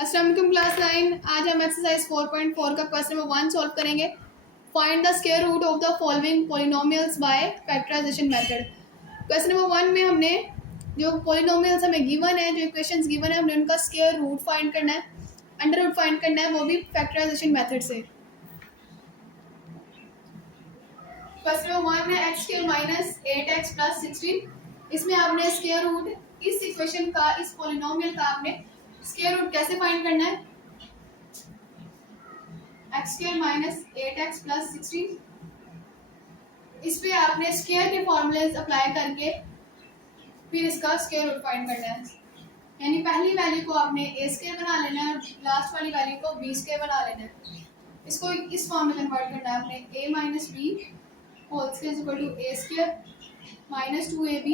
अस्सलाम वालेकुम क्लास 9। आज हम एक्सरसाइज 4.4 का क्वेश्चन नंबर 1 सॉल्व करेंगे। Find the square root of the following polynomials by factorization method. Question number 1 में हमने जो पॉलिनोमियल्स हमें गिवन है, जो इक्वेशंस गिवन है, हमने उनका स्क्वायर रूट फाइंड करना है, अंडर रूट फाइंड करना है, वो भी फैक्टराइजेशन मेथड से। क्वेश्चन नंबर 1 है x square minus 8x plus 16। इसमें आपने स्क्वायर रूट इस इक्वेशन का, इस पॉलिनोमियल का आपने स्क्वायर रूट कैसे फाइंड करना है? X square minus 8x plus 16। इस पे आपने स्क्वायर के फॉर्मूलेज अप्लाई करके फिर इसका स्क्वायर रूट फाइंड करना है। यानी पहली वैल्यू को आपने ए स्क्वायर बना लेना है और लास्ट वाली वैल्यू को बी स्क्वायर बना लेना है। इसको इस फॉर्म में कन्वर्ट करना है आपने, A minus B whole square is equal to A square minus 2ab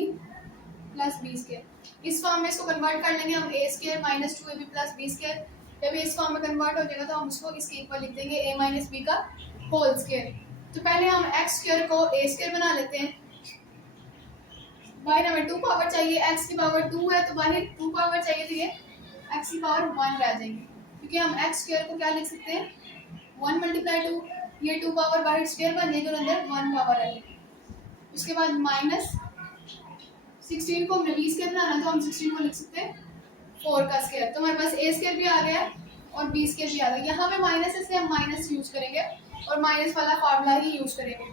plus B square. इस फॉर्म में इसको कन्वर्ट कर लेंगे हम, A square minus 2ab plus B square. जब ये इस फॉर्म में कन्वर्ट हो जाएगा तो हम उसको इसके इक्वल लिख देंगे ए माइनस बी का होल स्क्वायर। तो पहले हम एक्स स्क्वायर को ए स्क्वायर बना लेते हैं। बाहर हमें 2 पावर चाहिए, x की पावर 2 है तो बाहर 2 पावर चाहिए, तो ये x की पावर 1 रह जाएंगे, क्योंकि हम x स्क्वायर को क्या लिख सकते हैं, 1 मल्टीप्लाई 2, ये 2 पावर बाहर स्क्वायर बन जाएगी और अंदर 1 पावर है। उसके बाद माइनस 16 को हमने b स्क्वायर बनाना, तो हम 16 को लिख सकते हैं 4 का स्क्वायर। तो हमारे पास a स्क्वायर भी आ गया और b स्क्वायर भी आ गया। यहाँ पे माइनस है इसलिए हम माइनस यूज करेंगे और माइनस वाला फार्मूला ही यूज करेंगे।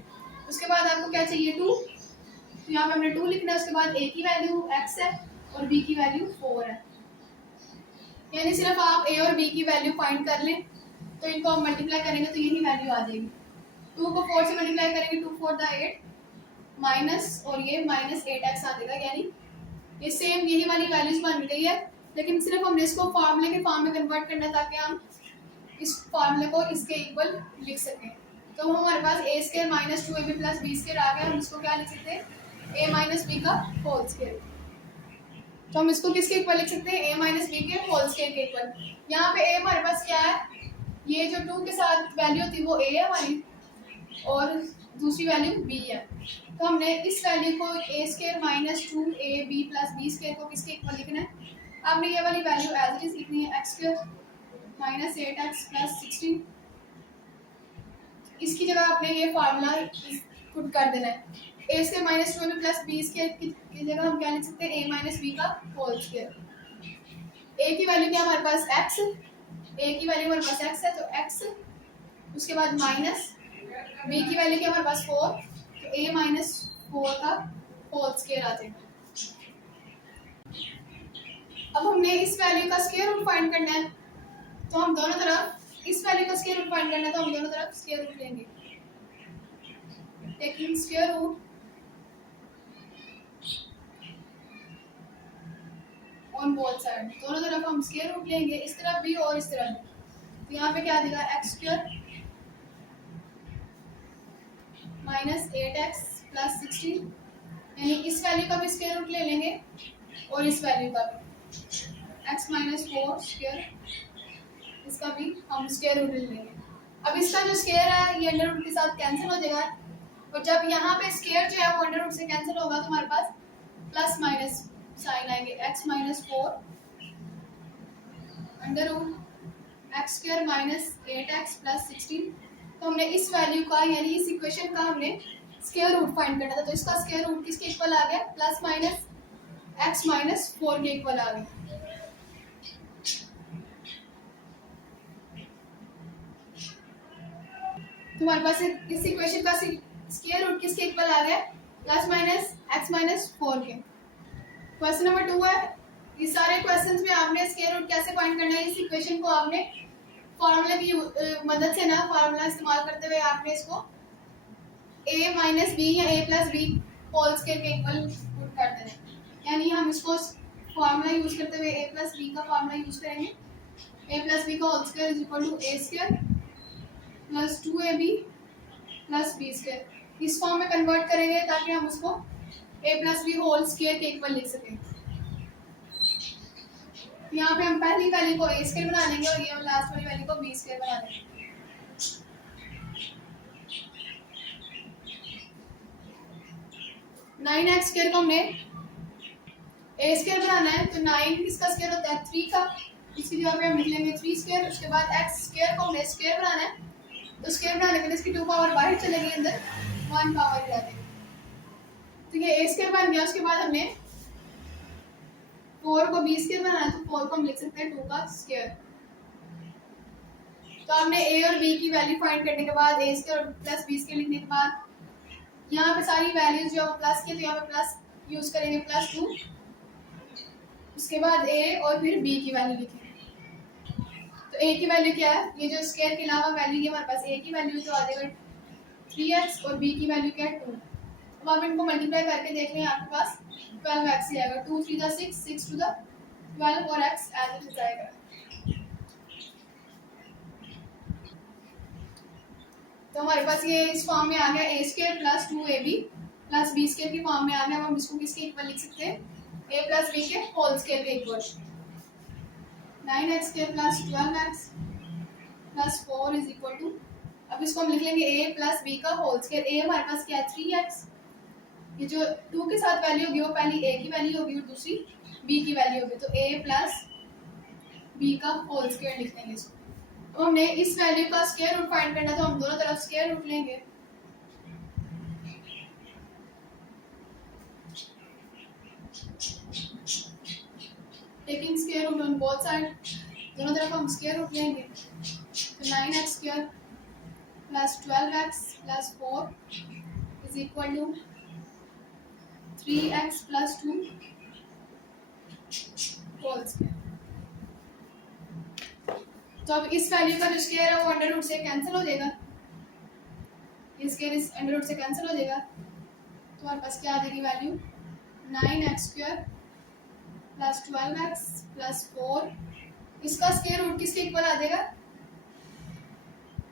उसके बाद आपको क्या चाहिए, 2, तो यहाँ पे हमने 2 लिखना है। उसके बाद a की वैल्यू x है और b की वैल्यू 4 है। यानी सिर्फ आप a और b की वैल्यू फाइंड कर लें तो इनको हम मल्टीप्लाई करेंगे तो यही वैल्यू आ जाएगी। 2 को 4 से मल्टीप्लाई करेंगे, 2 4 दा 8 माइनस और ये माइनस 8x आ जाएगा। यानी ये सेम यही वाली वैल्यूज बन गई है, लेकिन सिर्फ हमने इसको फार्मूले के फॉर्म में कन्वर्ट करना है ताकि हम इस फार्मूले को इसके इक्वल लिख सकें। तो हमारे पास A square minus 2ab plus B square आ गया। हम इसको क्या लिख सकते हैं, ए माइनस बी का होल स्क्वायर। तो हम इसको किसके इक्वल लिख सकते हैं, ए माइनस बी के होल स्क्वायर के इक्वल। यहाँ पे ए हमारे पास क्या है, ये जो 2 के साथ वैल्यू थी वो ए है हमारी और दूसरी वैल्यू बी है। तो हमने इस वैल्यू को A square minus 2ab plus B square को किसके इक्वल लिखना है, आपने ये वाली वैल्यू एज इट इज लिखनी है, x square minus 8x plus 16। इसकी जगह आपने ये फार्मूला पुट कर देना है। A square minus 2ab plus B square की जगह हम क्या लिख सकते हैं, ए माइनस बी का होल स्क्वायर। ए की वैल्यू क्या हमारे पास x, ए की वैल्यू हमारे पास x है तो x, उसके बाद माइनस बी की वैल्यू क्या हमारे पास 4, तो ए माइनस 4 का होल स्क्वायर आ जाएगा। अब हमने इस वैल्यू का स्क्वायर रूट फाइंड करना है, तो हम दोनों तरफ इस वैल्यू का स्क्वायर रूट फाइंड करना है तो हम दोनों तरफ स्क्वायर रूट लेंगे। Taking square root on both side, दोनों तरफ हम स्क्वायर रूट लेंगे, इस तरफ भी और इस तरफ भी। तो यहाँ पे क्या देगा, x square minus 8x plus 16, यानी इस वैल्यू का भी स्क्वायर रूट ले लेंगे और इस वैल्यू का भी, x माइनस 4 स्क्वायर, इसका भी हम स्क्वायर रूट ले लेंगे। अब इसका जो स्क्वायर है ये अंडर रूट के साथ कैंसिल हो जाएगा, और जब यहाँ पे स्क्वायर जो है वो अंडर रूट से कैंसिल होगा तो हमारे पास प्लस माइनस साइन आएंगे, x minus 4 under root X square minus 8x plus 16। तो हमने इस वैल्यू का, यानी इस इक्वेशन का हमने स्क्वायर रूट फाइंड करना था, तो इसका स्क्वायर रूट किसके इक्वल आ गया, प्लस माइनस x माइनस 4 के इक्वल आ गया। तुम्हारे पास इस इक्वेशन का स्क्वायर रूट किसके इक्वल आ गया, प्लस माइनस x माइनस 4 के। क्वेश्चन नंबर 2 है, इस सारे क्वेश्चंस में आपने स्क्वायर रूट कैसे फाइंड करना है, इस इक्वेशन को आपने फार्मूला की मदद से ना, फार्मूला इस्तेमाल करते हुए आपने इसको a माइनस बी या a plus B whole square के इक्वल पुट कर देना है। यानी हम इसको फार्मूला यूज करते हुए a प्लस बी का फार्मूला यूज करेंगे, a प्लस बी का whole square is equal to a square plus 2ab plus B square. इस फॉर्म में कन्वर्ट करेंगे ताकि हम उसको a plus B whole square के इक्वल लिख सकें। यहाँ पे हम पहली वैल्यू को a स्क्वायर बना लेंगे और ये लास्ट वाली वैल्यू को b स्क्वायर बना लेंगे। नाइन एक्स स्क्वायर को हमने a स्क्वायर बनाना है, तो 9 किसका स्क्वायर होता है, 3 का, इसकी जगह पे हम लिख लेंगे 3 स्क्वायर। उसके बाद x स्क्वायर को हमने स्क्वायर बनाना है, तो स्क्वायर बनाने के लिए इसकी 2 पावर बाहर चलेगी, अंदर 1 पावर ही रहेगी। तो ये a स्क्वायर बन गया। उसके बाद हमने 4 को b स्क्वायर बनाना है, तो 4 को हम लिख सकते हैं 2 का स्क्वायर। तो हमने a और b की वैल्यू फाइंड करने के बाद a square plus b square लिखने के बाद यहाँ पे सारी वैल्यूज जो प्लस की, तो यहाँ पे प्लस यूज करेंगे +2। उसके बाद a और फिर b की वैल्यू लिखेंगे। तो a की वैल्यू क्या है, ये जो स्क्वायर के अलावा वैल्यू है हमारे पास, a की वैल्यू तो आ जाएगा 3x और b की वैल्यू क्या है 2। अब आप इनको मल्टीप्लाई करके देख लें, आपके पास 12x ही आएगा। 2 3 6, 6 2 12 और x एज इट आएगा। तो हमारे पास ये इस फॉर्म में आ गया a square plus 2ab plus b square की फॉर्म में आ गया। अब हम इसको किसके इक्वल लिख सकते हैं, a प्लस b के होल स्क्वायर के equal. 9x square plus 12x plus 4 is equal to, अब इसको हम लिख लेंगे a प्लस b का होल स्क्वायर। a हमारे पास क्या है 3x, ये जो 2 के साथ वैल्यू होगी वो पहली a की वैल्यू होगी और दूसरी b की वैल्यू होगी, तो a प्लस b का होल स्क्वायर लिख लेंगे इसको। तो हमने इस वैल्यू का स्क्वायर रूट फाइंड करना, तो हम दोनों तरफ स्क्वायर रूट लेंगे। Taking square root on both side, दोनों तरफ हम स्क्वायर रूट लेंगे। तो 9x square plus 12x plus 4 is equal to 3x plus 2 whole square. तो अब इस वैल्यू का जो स्क्वायर है वो अंडर रूट से कैंसिल हो जाएगा, ये स्क्वायर इस अंडर रूट से कैंसिल हो जाएगा। तो हमारे पास क्या आ जाएगी value 9x square plus 12x plus 4, इसका स्क्वायर रूट किसके इक्वल आ जाएगा,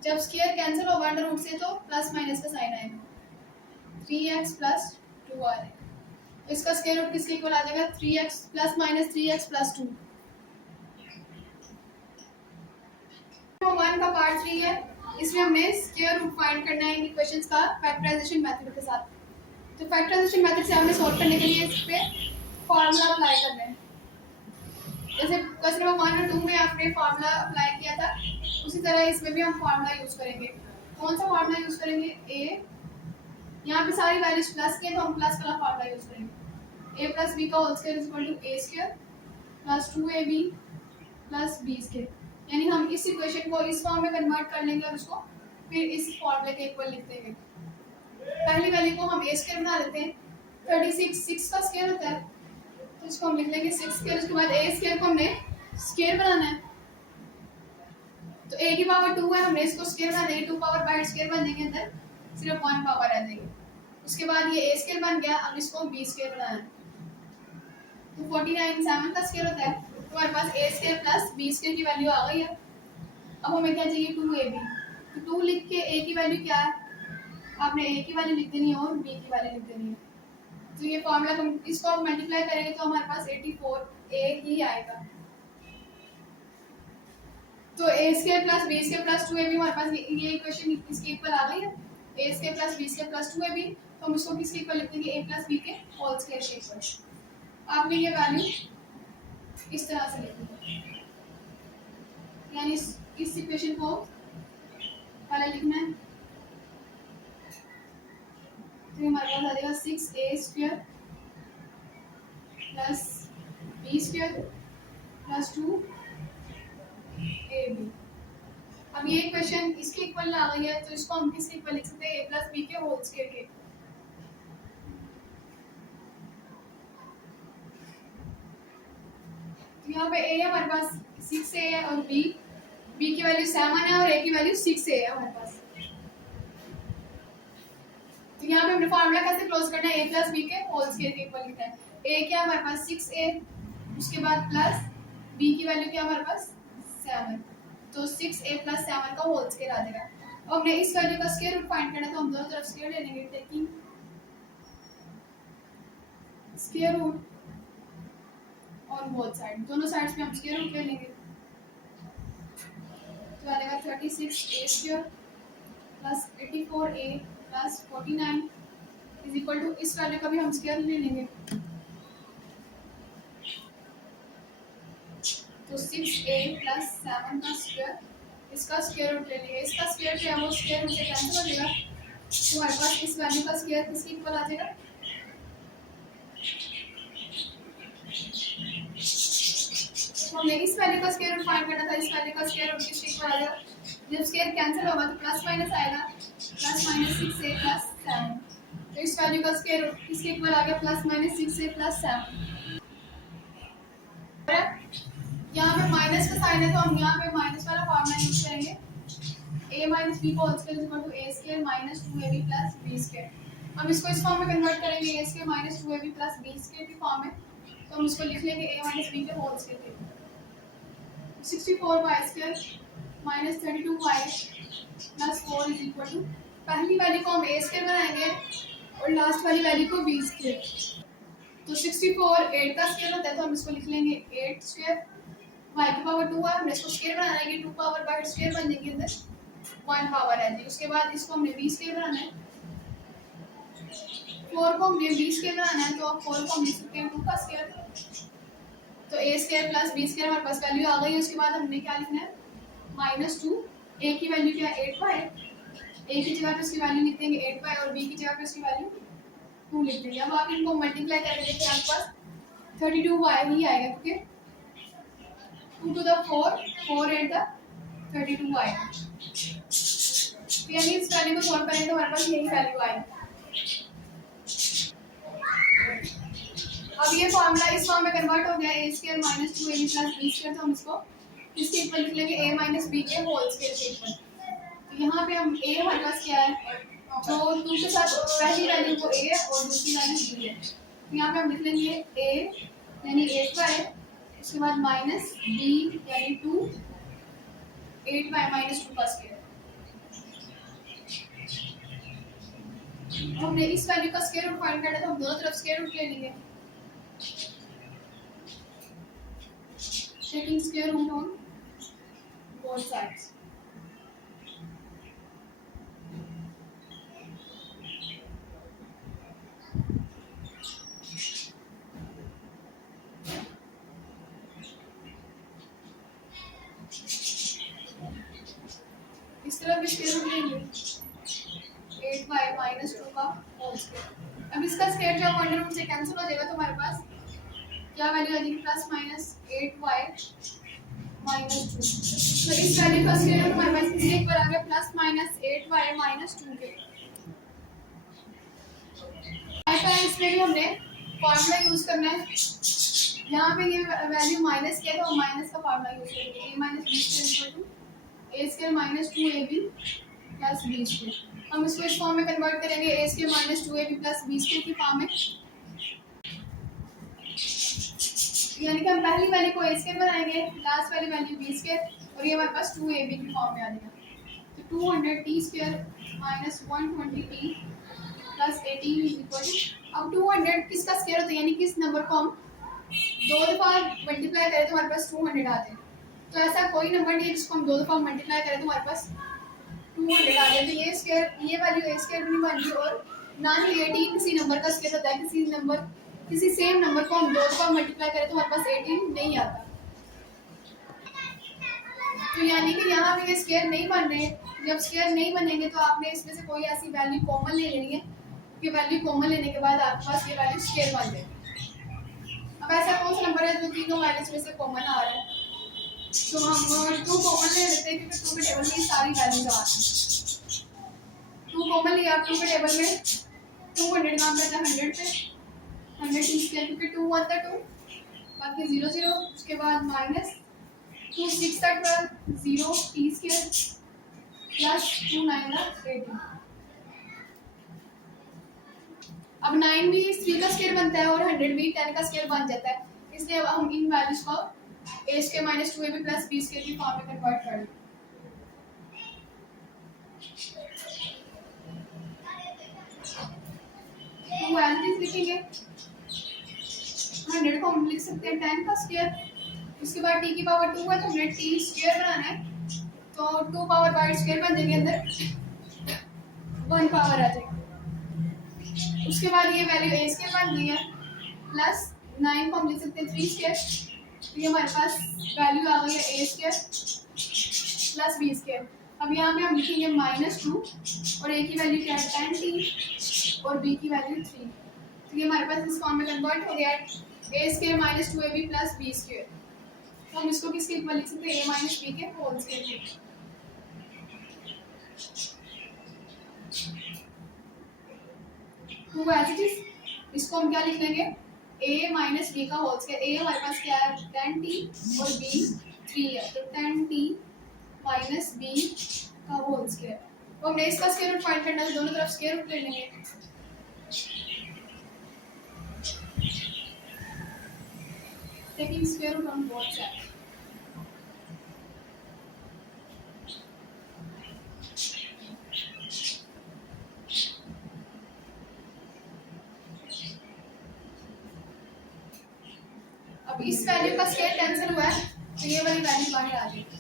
जब स्क्वायर कैंसिल होगा अंडर रूट से तो प्लस माइनस का साइन आएगा, 3x प्लस 2 आ जाएगा। तो इसका स्क्वायर रूट किसके इक्वल आ जाएगा 3x plus minus 3x plus 2। 1 का पार्ट 3 है, इसमें हमने स्क्वायर रूट फाइंड करना है इन इक्वेशंस का फैक्टराइजेशन मेथड के साथ। तो फैक्टराइजेशन मेथड से हमने सॉल्व करने के लिए इस पे फार्मूला अप्लाई करना है। जैसे क्वेश्चन नंबर 1 और 2 में आपने फार्मूला अप्लाई किया था, उसी तरह इसमें भी हम फार्मूला यूज करेंगे। कौन सा फार्मूला यूज करेंगे, a, यहाँ पे सारी वैल्यूज प्लस की है तो हम प्लस वाला फार्मूला यूज करेंगे। a प्लस b का whole square is equal to a square plus 2ab plus b square, यानी हम इस इक्वेशन को इस फॉर्म में कन्वर्ट कर लेंगे और उसको फिर इस फार्मूले के इक्वल लिख देंगे। पहली वैल्यू को हम a स्क्वायर बना लेते हैं, 36 6 का स्क्वायर होता है, तो इसको हम लिख लेंगे 6 स्क्वायर। उसके बाद a स्क्वायर को हमने स्क्वायर बनाना है, तो a की पावर 2 है, हमने इसको स्क्वायर बना देंगे, 2 पावर बाहर स्क्वायर बन जाएंगे, अंदर सिर्फ 1 पावर रह जाएगी। उसके बाद ये a स्क्वायर बन गया, अब इसको b स्क्वायर बनाना है, तो 49 7 का स्क्वायर होता है, तो हमारे पास a square plus b square की वैल्यू आ गई है। अब हमें क्या चाहिए 2ab, तो 2 लिख के a की वैल्यू क्या है, आपने a की वैल्यू लिख देनी है और b की वैल्यू लिख देनी है। तो ये फॉर्मूला हम इसको मल्टीप्लाई करेंगे तो हमारे पास 84a ही आएगा। तो a square plus b square plus 2ab हमारे पास ये इक्वेशन इसके इक्वल आ गई है, a square plus b square plus 2ab, तो हम इसको किसके इक्वल लिख देंगे a प्लस b के होल स्क्वायर के इक्वल। आपने ये वैल्यू इस तरह से लिख दी, यानी इस इक्वेशन को पहले लिखना है, तो हमारे पास आ जाएगा 6a square plus b square plus 2ab। अब ये इक्वेशन इसके इक्वल आ गई है, तो इसको हम किसके इक्वल लिख सकते हैं a प्लस b के होल स्क्वायर के। तो यहाँ पे a हमारे पास 6a है और b की वैल्यू 7 है और a की वैल्यू 6a है हमारे पास। तो यहाँ पे हमने फार्मूला कैसे क्लोज करना है, a प्लस b के होल स्क्वायर के इक्वल लिखना है। a क्या हमारे पास 6a, उसके बाद प्लस b की वैल्यू क्या हमारे पास 7, तो 6a प्लस 7 का होल स्क्वायर आ जाएगा। अब हमने इस वैल्यू का स्क्वायर रूट फाइंड करना है, तो हम दोनों तरफ स्क्वायर ले लेंगे, taking square root on both side, दोनों साइड्स पे हम स्क्वायर रूट ले लेंगे। तो आ जाएगा 36a square plus 84a plus 49 is equal to, इस वैल्यू का भी हम स्क्वायर ले लेंगे, तो 6a प्लस 7 का स्क्वायर, इसका स्क्वायर रूट ले लेंगे। इसका स्क्वायर जो है वो स्क्वायर रूट से कैंसिल हो जाएगा, तो हमारे पास इस वैल्यू का स्क्वायर किसके इक्वल आ जाएगा, तो हमने इस वैल्यू का स्क्वायर रूट फाइंड करना था, इस वैल्यू का स्क्वायर रूट किसके इक्वल आ जाएगा, जब स्क्वायर कैंसिल होगा तो प्लस माइनस आएगा, प्लस माइनस 6a प्लस 7, तो इस वैल्यू का स्क्वायर रूट किसके इक्वल आ गया, प्लस माइनस 6a प्लस 7। यहाँ पे माइनस का साइन है तो हम यहाँ पे माइनस वाला फॉर्मूला यूज करेंगे, a माइनस बी को whole square is equal to a square minus 2ab plus b square. हम इसको इस फॉर्म में कन्वर्ट करेंगे, a square minus 2ab plus b square की फॉर्म में, तो हम इसको लिख लेंगे a माइनस b के whole square, 64y square minus 32y plus 4 is equal to, पहली वैल्यू को हम a स्क्वायर बनाएंगे और लास्ट वाली वैल्यू को b स्क्वायर, तो 64 8 का स्क्वायर होता है तो हम इसको लिख लेंगे 8 स्क्वायर, y की पावर 2 है, हमने इसको स्क्वायर बनाना है कि 2 पावर बाहर स्क्वायर बन जाएगी, अंदर 1 पावर है जी। उसके बाद इसको हमने b स्क्वायर बनाना है, 4 को हमने b स्क्वायर बनाना है, तो 4 को हम लिख सकते हैं 2 का स्क्वायर, तो a square plus b square हमारे पास वैल्यू आ गई। उसके बाद हमने क्या लिखना है, -2, a की वैल्यू क्या है 8y, a की जगह पे उसकी वैल्यू लिख देंगे 8y और b की जगह पे उसकी वैल्यू 2 लिख देंगे। अब आप इनको मल्टीप्लाई करके देखिए आपके पास 32y ही आएगा, क्योंकि 2 to the 4 4 8 the 32 आएगा, तो यानी इस वैल्यू को सॉल्व करें तो हमारे पास यही वैल्यू आएगी। अब ये फॉर्मूला इस फॉर्म में कन्वर्ट हो गया, a square minus 2ab plus b square, तो हम इसको इसके इक्वल लिख लेंगे a माइनस b के होल स्क्वायर के इक्वल। तो यहाँ पे हम a हमारे पास क्या है, जो 2 के साथ पहली वैल्यू को a है और दूसरी वैल्यू b है, तो यहाँ पे हम लिख लेंगे a यानी 8y, उसके बाद माइनस b यानी 2 8y माइनस 2 का स्क्वायर। हमने इस वैल्यू का स्क्वायर रूट फाइंड करना है, तो हम दोनों तरफ स्क्वायर रूट ले लेंगे, taking square root on both sides। इस तरफ भी स्क्वायर रूट लेंगे 8y माइनस 2 का होल स्क्वायर। अब इसका स्क्वायर जो अंडर रूट से कैंसिल हो जाएगा, तो हमारे पास क्या वैल्यू आ जाएगी, प्लस माइनस 8y माइनस 2, तो इस वैल्यू का स्क्वायर रूट हमारे पास किसके इक्वल आ गया, प्लस माइनस 8y माइनस 2 के। इसमें भी हमने फॉर्मूला यूज करना है, यहाँ पे ये वैल्यू माइनस किया तो हम माइनस का फॉर्मूला यूज करेंगे, a minus b square equal to a square minus 2ab plus b square. हम इसको इस फॉर्म में कन्वर्ट करेंगे, a square minus 2ab plus b square की फॉर्म में, यानी कि हम पहली वैल्यू को a स्क्वायर बनाएंगे, लास्ट वाली वैल्यू b स्क्वायर, और ये हमारे पास 2ab की फॉर्म में आ जाएगा, तो 200t square minus 120t plus 18 is equal to, अब 200 किसका स्क्वायर होता है, यानी कि इस नंबर को हम 2 दफा मल्टीप्लाई करें तो हमारे पास 200 आ जाए, तो ऐसा कोई नंबर नहीं है जिसको हम 2 दफा मल्टीप्लाई करें तो हमारे पास 200 आ जाए, तो ये स्क्वायर ये वैल्यू a स्क्वायर भी नहीं बन रही, और ना ही 18 किसी नंबर का स्क्वायर होता है, किसी सेम नंबर को हम 2 दफा मल्टीप्लाई करें तो हमारे पास 18 नहीं आता, तो यानी कि यहाँ पे ये स्क्वायर नहीं बन रहे। जब स्क्वायर नहीं बनेंगे तो आपने इसमें से कोई ऐसी वैल्यू कॉमन ले लेनी है कि वैल्यू कॉमन लेने के बाद आपके पास ये वैल्यू स्क्वायर बन जाए। अब ऐसा कौन सा नंबर है जो तीनों वैल्यूज में से कॉमन आ रहा है, तो हम 2 कॉमन ले लेते हैं, क्योंकि 2 के टेबल में सारी वैल्यूज आ रही हैं। 2 कॉमन लिया आप 2 के टेबल में, 200 काम करता है 100 पे, 100 टी स्क्वायर, क्योंकि 2 1 था 2, बाकी 0 0, उसके बाद माइनस 2 6 था 12, 0 टी स्क्वायर प्लस 2 9 था 18। अब 9 भी 3 का स्क्वायर बनता है और 100 भी 10 का स्क्वायर बन जाता है, इसलिए अब हम इन वैल्यूज को a square minus 2ab plus b square की फॉर्म में कन्वर्ट कर लेंगे। तो वैल्यूज लिखेंगे, 100 को हम लिख सकते हैं 10 का स्क्वायर, उसके बाद t की पावर 2 है तो हमें t स्क्वायर बनाना है, तो 2 पावर बाय स्क्वायर बन जाएगी, अंदर 1 पावर आ जाएगी। उसके बाद ये वैल्यू a स्क्वायर बन गई है, प्लस 9 को हम लिख सकते हैं 3 स्क्वायर, तो ये हमारे पास वैल्यू आ गई है A square plus B square. अब यहाँ पे हम लिखेंगे -2 और ए की वैल्यू क्या है 10t और बी की वैल्यू 3। तो ये हमारे पास इस फॉर्म में कन्वर्ट हो गया है A square -2ab plus B square. तो हम इसको किसके इक्वल लिख सकते हैं, a माइनस बी के whole square. To as it is इसको हम क्या लिख लेंगे, a माइनस बी का होल स्क्वायर। a हमारे पास क्या है 10t और b 3 है, तो 10t माइनस b का होल स्क्वायर। तो हमने इसका स्क्वायर रूट फाइंड करना है, दोनों तरफ स्क्वायर रूट ले लेंगे। Taking square root on both side. अब इस वैल्यू का स्क्वायर कैंसिल हुआ है तो ये वाली वैल्यू बाहर आ जाएगी।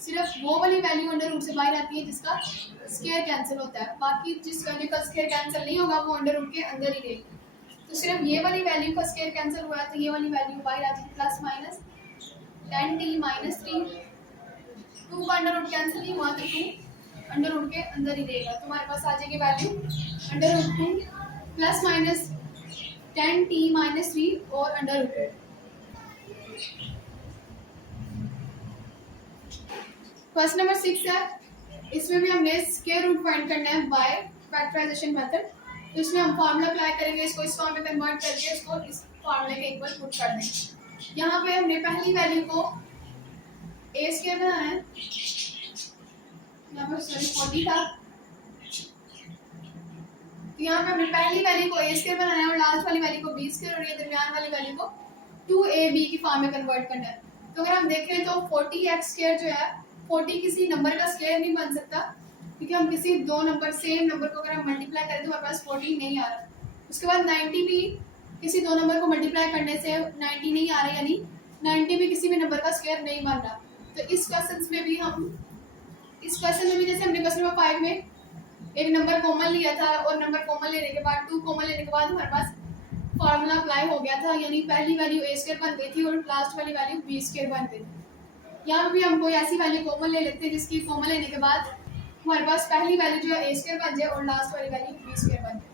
सिर्फ वो वाली वैल्यू अंडर रूट से बाहर आती है जिसका स्क्वायर कैंसिल होता है, बाकी जिस वैल्यू का स्क्वायर कैंसिल नहीं होगा वो अंडर रूट के अंदर ही रहेगी। तो सिर्फ ये वाली वैल्यू का स्क्वायर कैंसिल हुआ है तो ये वाली वैल्यू बाहर आ जाएगी प्लस माइनस 10t माइनस 3। 2 का अंडर रूट कैंसिल नहीं हुआ तो 2 अंडर रूट के अंदर ही रहेगा। तो हमारे पास आ जाएगी value under root 2 plus minus 10t minus 3 और अंडर रूट। क्वेश्चन नंबर 6 है, इसमें भी हमने स्क्वायर रूट फाइंड करना है बाय फैक्टराइजेशन मेथड। तो इसमें हम फार्मूला अप्लाई करेंगे, इसको इस फॉर्म में कन्वर्ट करके इसको इस फार्मूले के इक्वल पुट कर देंगे। यहाँ पे हमने पहली वैल्यू को ए स्क्वायर बनाना है, यहाँ पर सॉरी 40 था, तो यहाँ पे हमने पहली वैल्यू को ए स्क्वायर बनाना है और लास्ट वाली वैल्यू को बी स्क्वायर और ये दरमियान वाली वैल्यू को 2ab की फॉर्म में कन्वर्ट करना है। तो अगर हम देखें तो 40x स्क्वायर जो है 40 किसी नंबर का स्क्वायर नहीं बन सकता, क्योंकि हम किसी दो नंबर सेम नंबर को अगर हम मल्टीप्लाई करें तो हमारे पास 40 नहीं आ रहा। उसके बाद 90 भी किसी दो नंबर को मल्टीप्लाई करने से 90 नहीं आ रहा, यानी 90 भी किसी भी नंबर का स्क्वायर नहीं बन रहा। तो इस क्वेश्चन में भी जैसे हमने क्वेश्चन नंबर 5 में एक नंबर कॉमन लिया था और नंबर कॉमन लेने के बाद 2 कॉमन लेने के बाद हमारे पास फार्मूला अप्लाई हो गया था, यानी पहली वैल्यू ए स्क्वायर बन गई थी और लास्ट वाली वैल्यू बी स्क्वायर बन गई थी। यहाँ भी हम कोई ऐसी वैल्यू कॉमन ले लेते हैं जिसकी कॉमन लेने के बाद हमारे पास पहली वैल्यू जो है ए स्क्वायर बन जाए और लास्ट वाली वैल्यू बी स्क्वायर बन जाए।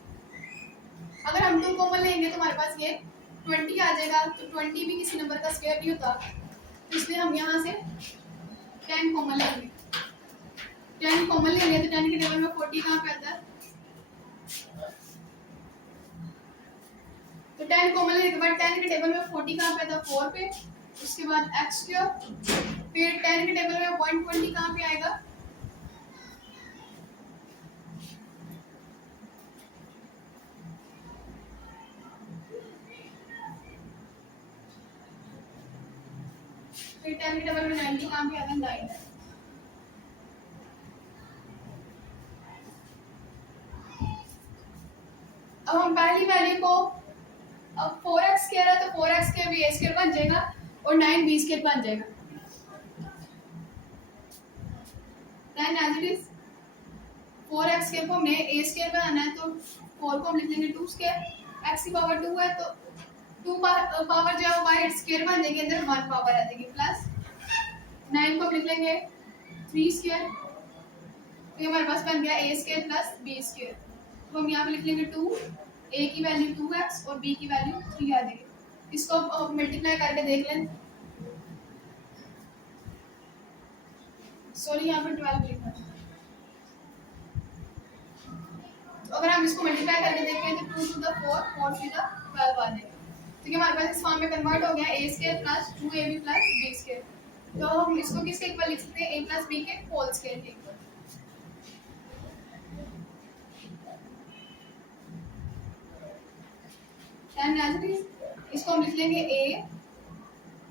अगर हम 2 कॉमन लेंगे तो हमारे पास ये 20 आ जाएगा, तो 20 भी किसी नंबर का स्क्वायर नहीं होता, तो इसलिए हम यहाँ से 10 कॉमन लेंगे। 10 कॉमन लेंगे तो 10 के टेबल में 40 कहाँ पे आता है, तो 10 कॉमन लेने के बाद 10 के टेबल में 40 कहाँ पे आता है 4 पे, उसके बाद x स्क्वायर, फिर 10 के टेबल में 120 कहाँ पे आएगा, फिर 10 के टेबल में 90 कहाँ पे आता है 9। अब हम पहली वैल्यू को, अब 4x स्क्वायर है तो 4x स्क्वायर भी a स्क्वायर बन जाएगा और 9 b स्क्वायर बन जाएगा। Then as it is 4x square को हमने a स्क्वायर बनाना है तो 4 को हम लिख लेंगे 2 स्क्वायर, x की पावर 2 है तो 2 पावर जो है वो बाहर स्क्वायर बन जाएगी, अंदर 1 पावर आ जाएगी, प्लस 9 को हम लिख लेंगे 3 स्क्वायर, तो हमारे पास बन गया a square plus b square. तो हम यहाँ पे लिख लेंगे 2, a की वैल्यू 2x और b की वैल्यू 3 आ जाएगी। इसको मल्टीप्लाई करके देख लें, सॉरी यहाँ पे 12 लिखना है, तो अगर हम इसको मल्टीप्लाई करके देखें तो 2 to the 4 4 to the 12 आ जाएगा। तो ये हमारे पास इस फॉर्म में कन्वर्ट हो गया a square plus 2ab plus b square. तो हम इसको किसके इक्वल लिख सकते हैं, a प्लस b के होल स्क्वायर के इक्वल। इसको हम लिख लेंगे a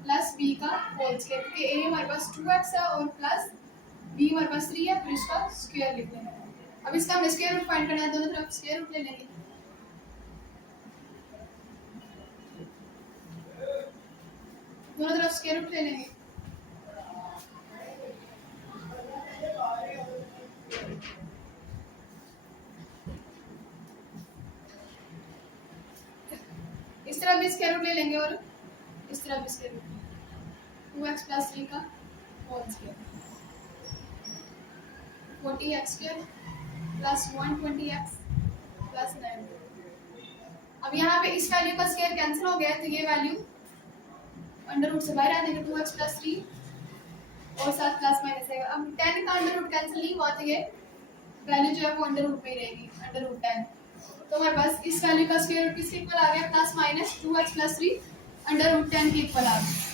प्लस b का होल स्क्वायर, क्योंकि a हमारे पास 2x है और प्लस b हमारे पास 3 है, फिर इसका स्क्वायर लिख लेंगे। अब इसका हम स्क्वायर रूट फाइंड करना है, दोनों तरफ स्क्वायर रूट ले लेंगे। दोनों तरफ स्क्वायर रूट ले लेंगे। इस तरह भी स्क्वायर रूट ले लेंगे और इस तरह भी स्क्वायर रूट 2x प्लस 3 का whole square 40x square plus 120x plus 9। अब यहाँ पे इस वैल्यू का स्क्वायर कैंसिल हो गया तो ये वैल्यू अंडर रूट से बाहर आ जाएगा 2x प्लस 3 और साथ प्लस माइनस है। अब 10 का अंडर रूट कैंसिल नहीं हुआ तो ये वैल्यू जो है वो अंडर रूट में ही रहेगी, अंडर रूट 10। तो हमारे पास इस वैल्यू का स्क्वायर रूट किसके इक्वल आ गया, plus minus 2x plus 3 under root 10 के इक्वल आ गया।